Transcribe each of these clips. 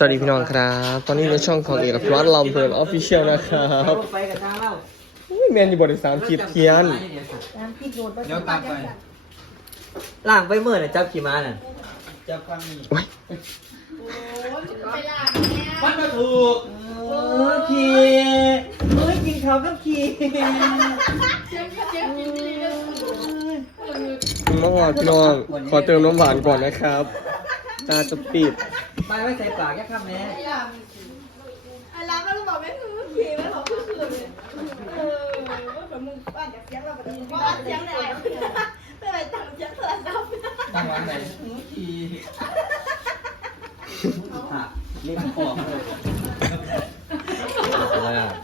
สวัสดีพี่น้องครับ ตอนนี้ในช่องของเอกพัฒน์ลำเพลินออฟฟิเชียลนะครับไปกับทางเล่าอุ้ยแมนอยู่บนสามขีดเทียนเดี๋ยวตามไป ล่างไปเมื่อน่ะจับขี่ม้าน่ะจับความนี้โอ้ยมันมาถูกโอ้ขี่เฮ้ยกินข้าวกับขี่เมื่อวานพี่น้อง ขอเติมน้ำหวานก่อนนะครับตาจะปิด ไปไว้ใส่ปากแค่คำแม่อะไรก็รู้บอกไม่คือขี่ไม่บอกคือคืนเลยเออว่าแบบมึงบ้านจากเสียงเราแบบนี้ว่าเสียงไหนไม่ไปตั้งเสียงโทรศัพท์ตั้งวันไหนขี่ค่ะเรียกคอเลย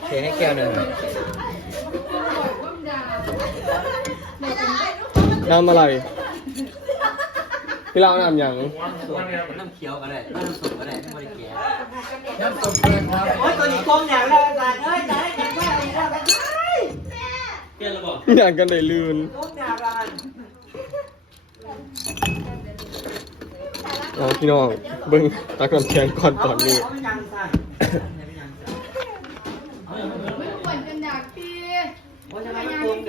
เทให้แก้วหนึ่งน้ำอะไร พี่เล่าน้ำอย่างน้ำเขียวก็ได้น้ำส้มก็ได้ไม่ได้แก่น้ำตกเลยครับโอ้ยตัวนี้กลมอย่างแล้วอาจารย์เอ้ยจะให้แข็งแรงอีกแล้วกันอย่างกันได้ลื่นกลมอย่างกันอ๋อพี่น้องเบิ้งตักน้ำแข็งก่อนตอนนี้เอาไปยังสั่นเหมือนกันอยากขี่เพราะฉะ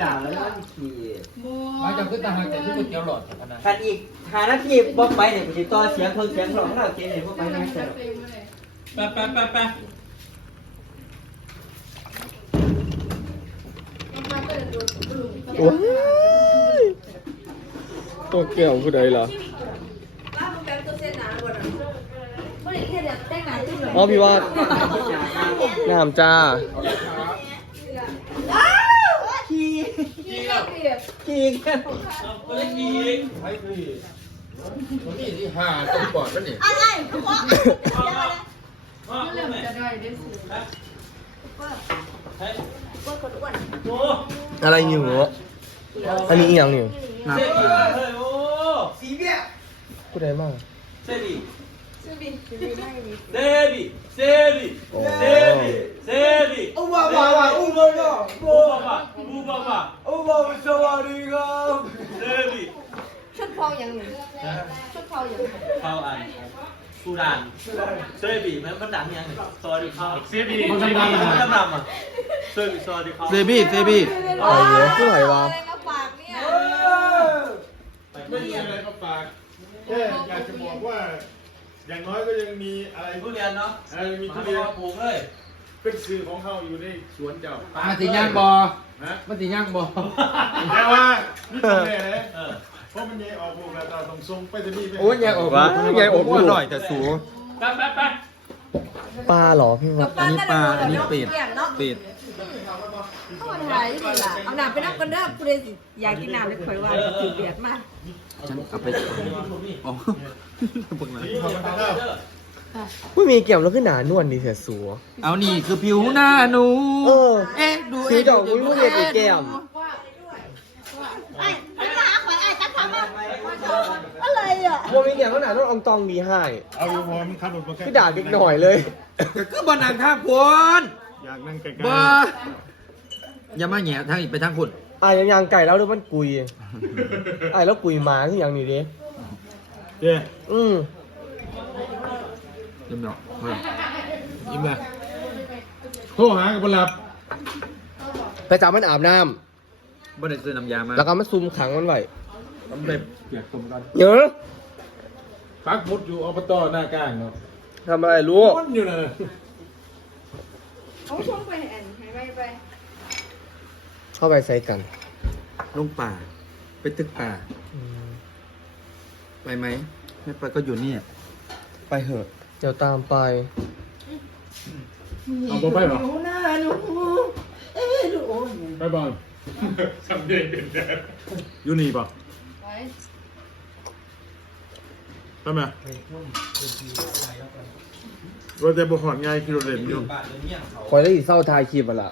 นั้นมันกลมอย่างแล้วมันขี่มาจากขึ้นตาหากแต่ที่ก๋วยเตี๋ยวหลอดขนาดคันอีกหานาทีบ่ไปเนี่ยกูจะต่อเสียงเพิ่งเสียงหลอกเราเกณฑ์เนี่ยบ่ไปไม่ใช่หรอกไปไปไปไปว้ายตัวแก้วผู้ใดล่ะบ้านมึงแบบตัวเส้นหนาหมดอะไม่ได้แค่แบบแต่งหนาจิ้มเลยอ๋อพี่ว่าน้ำจ้า ขี่ ขี่ก็ เก็บขี่กันก็เลยขี่ไปคือนนี้ที่ห้าต้นปอดแล้วนี่อะไรเพราะพ่อเริ่มจะได้ดิสิโอ้อะไรอยู่อันนี้อีกอย่างหนึ่หนักเฮ้ยโอ้สีเบี้ยผู้ใดบ้างเซบีชื่อบินชื่อบินไม่มีเซบีเซบีเซบีเซบีอู้ว้าวว้าวว้าวอู้ว้าว ว้าวบูบ้าบ้าบูบ้าบ้าอู้ว้าวสวัสดีครับเซบีชุดพองอย่างหนึ่งชุดพองอย่างหนึ่งเข้าอันสุดานเซบีมันมันดังยังไงสวัสดีครับเซบีมันดังๆมันดังอะเซบีสวัสดีครับเซบี้เซบี้อะไรเนี่ยผู้ใดวะ อะไรมาฝากเนี่ย ไม่มีอะไรมาฝากแค่อยากจะบอกว่า อย่างน้อยก็ยังมีอะไรทุเรียนเนาะเออมีมาทุเรียนปลูก เลยเป็นสื่อของเขาอยู่ในสวนเจ้ามาติย่างบอนะมาติย่างบอแต่ว่านี่ตรงนี้เลยเออเพราะมันยังออกลูกแล้วเราต้องส่งไปที่นี่โอ้ยยายอกวะยายอกอร่อยแต่สูงไปไปไปปลาเหรอพี่วะอันนี้ปลา อันนี้เป็ดเป็ดเข้ามาถ่ายนี่ล่ะ เอาหนาไปนั่งกันเด้อกูเลยอยากกินน้ำเลยคอยว่าจืดเดือดมากเอาไปอ๋อพวกนั้น ไม่มีเกี่ยวแล้วขึ้นหนานวลดีเสียสูเอานี่คือผิวหน้าหนู เออเอ๊ะดูสีดอกมุ้ยมุ้ยเด็กแก้มไอ้ไอ้หมาขวัญไอ้ตัดทำอะไรอะว่ามีเกี่ยวแล้วหนานวลอองตองมีให้เอาพอมันขับรถมาแค่พี่ด่าเด็กหน่อยเลย ก็บนังท่าพนอยากนั่งไกลๆบ้าอย่ามาแหย่ทางอีกไปทางคุณอะยังยังไก่แล้วหรือมันกุยอะแล้วกุยหมาที่อย่างนี้ดิเจ้อืม ยิ้มหรอกยิ้มเลยโทรหากับบรับไปจับมันอาบน้บ่ได้ซื้อน้ำยามาำแล้วก็มาซุมขังมันไว้ทำเล็บเปียกผมกันเยอะพักมุดอยู่อบตหน้ากลางเนาะทำอะไรรู้มันอยู่นะเอาช่วงไปแอนให้ไปไปเข้าไปใส่กันลงป่า ไปตึกป่า ไปไหมไม่ไปก็อยู่นี่ไปเหอะเดี๋ยวตามไป เอาบ่ไปหรอหน้าหนูเอ๊ะดูโอ้ยไปบอลสำเร็จอยู่นี่ป่ะไปไปไหมว่าแต่บ่หอดง่ายกิโลเดนอยู่คอยได้อีเศร้าทายคลิปมันละ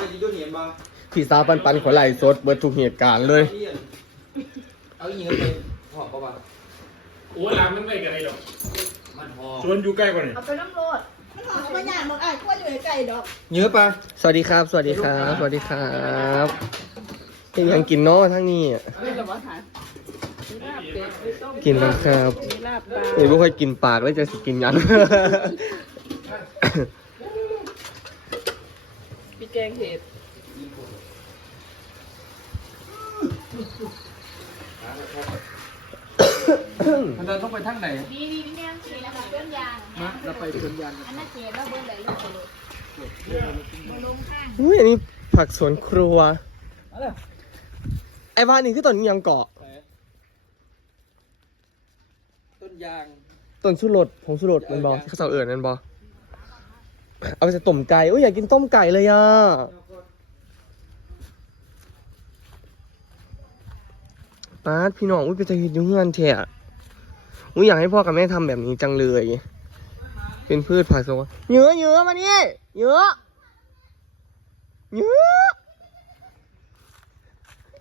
จะยุ่งเห็นบ้างพี่สาวปันปันขอยไหลฟ์สดเบิดทุกเหตุการณ์เลย เอาอีกไปหอบป่าวะโอ้ยหลังมันไม่ไกลหรอก มันหอชวนอยู่ใกล้กว่านี่เอาไปน้ำโรดมันหอมมาหยาดมึงอะกล้วยอยู่ไกลดอกเยอะปะสวัสดีครับ สวัสดีครับ สวัสดีครับเป็นยังกินเนาะทั้งนี้ไม่แต่ว่าถ่ายเกินแล้วครับเดี๋ยวไม่ค่อยกินปากแล้วจะสิกินยังพี่แกงเห็ด มันต้องไปทางไหนดีดีพี่แม่สีแล้วค่ะเพื่อนยางมาเราไปสวนยางอันนั้นเจ็บแล้วเบิ้ลไหลลูกเลยมาลงข้างอุ้ยอันนี้ผักสวนครัวอะไรไอ้บ้านนี่คือต้นยังเกาะ ต้นยาง ต้นสุรสผงสุรสมันบอที่เขาเสาเอิญนั่นบอเอาไปจะต้มไก่อุ้ยอยากกินต้มไก่เลยอะ ป้าดพี่น้องอุ้ยเป็นจะหิดอยุ่งเงินเถอะอุ้ยอยากให้พ่อกับแม่ทำแบบนี้จังเลย เป็นพืชผักสวนเยอะเยอะมานี่เยอะเยอะ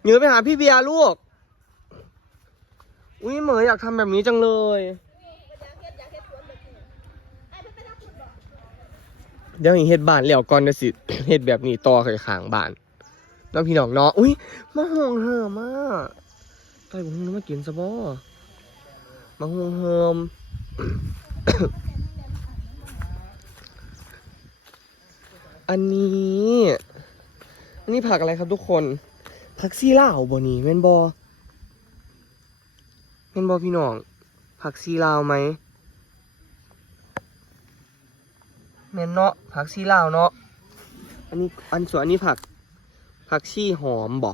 เยอะไปหาพี่เบียร์ลูก อุ้ยเหมยอยากทำแบบนี้จังเลยเดี๋ยวให้เฮ็ดบานแล้วก่อนเดี๋ยวสิเฮ็ดแบบนี้ต่อเคยขางบานแล้วพี่น้องเนาะอุ้ยมาห่วงเหิมอะใต้บุ้งมากินซะบ่มาห่วงเหิมอันนี้อันนี้ผักอะไรครับทุกคน ผักซีลาวบ่นี่แม่นบ่แม่นบ่พี่น้อง ผักซีลาวไหมแม่นเนาะผักชีลาวเนาะอันนี้อันส่วนอันนี้ผักผักชีหอมบอ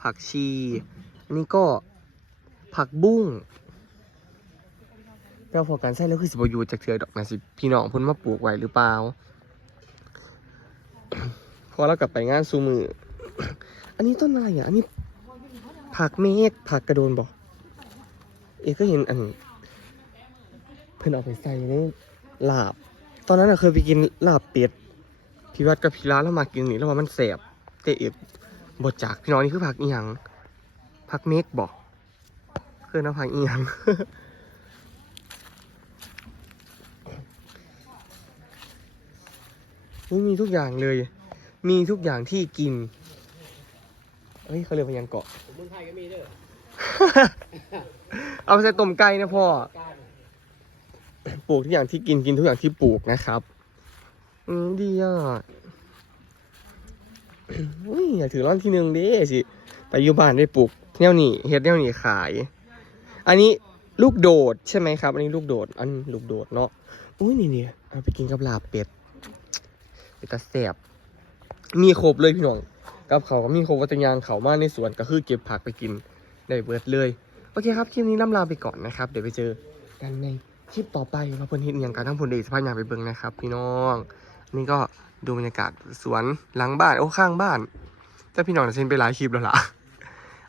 ผักชี อันนี้ก็ผักบุ้งเราพอการใช้แล้วคือสิบอยู่จากเถือดอกนะสิพี่น้องเพิ่นมาปลูกไว้หรือเปล่าพอเรากลับไปงานซูมือ อันนี้ต้นอะไรอะ อันนี้ ผักเมฆผักกระโดนบอกเอกก็เห็นอันเพิ่นเอาไปใส่ในลาบ ตอนนั้นอะเคยไปกินลาบเป็ดพี่วัดกับพี่ร้านแล้วมากินนี่แล้วว่ามันแสบเตะเอบบดจากพี่น้องนี่คือผักอีหยัง ผักเมกบอกคือน้ำผักอียังอุ๊ยมีทุกอย่างเลย มีทุกอย่างที่กิน เฮ้ยเขาเรียกว่าหยังเกาะเมืองไทยก็มีเด้อ เอาไปใส่ต้มไก่นะพ่อ ปลูกทุกอย่างที่กินกินทุกอย่างที่ปลูกนะครับ อืมดีอะอุ้ยอยากถือร้อนที่หนึ่งด้สิไปอยู่บ้านได้ปลูก แนวนี้เฮ็ดแนวนี้ขาย อันนี้ลูกโดดใช่ไหมครับ อันนี้ลูกโดด อันลูกโดดเนาะอุ้ยนี่เนี่ยเอาไปกินกับลาบเป็ดเป็ดตาแสบมีครบเลยพี่น้องกับเขาก็มีครบวัตยางเขามาในสวนก็คือเก็บผักไปกินได้เบิดเลยโอเคครับคลิปนี้ล่ำลาไปก่อนนะครับ เดี๋ยวไปเจอกันในคลิปต่อไปว่าเพื่อนเห็นอย่างการทั้งผลเอกสภาพอย่างไปเบิ่งนะครับ พี่น้องนี่ก็ดูบรรยากาศสวนหลังบ้านโอ้ข้างบ้านแต่พี่น้องจะเซ็นไปหลายคลิปแล้วล่ะ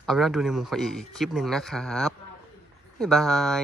เอาเป็นว่าดูในมุมของอีกคลิปหนึ่งนะครับ บ๊ายบาย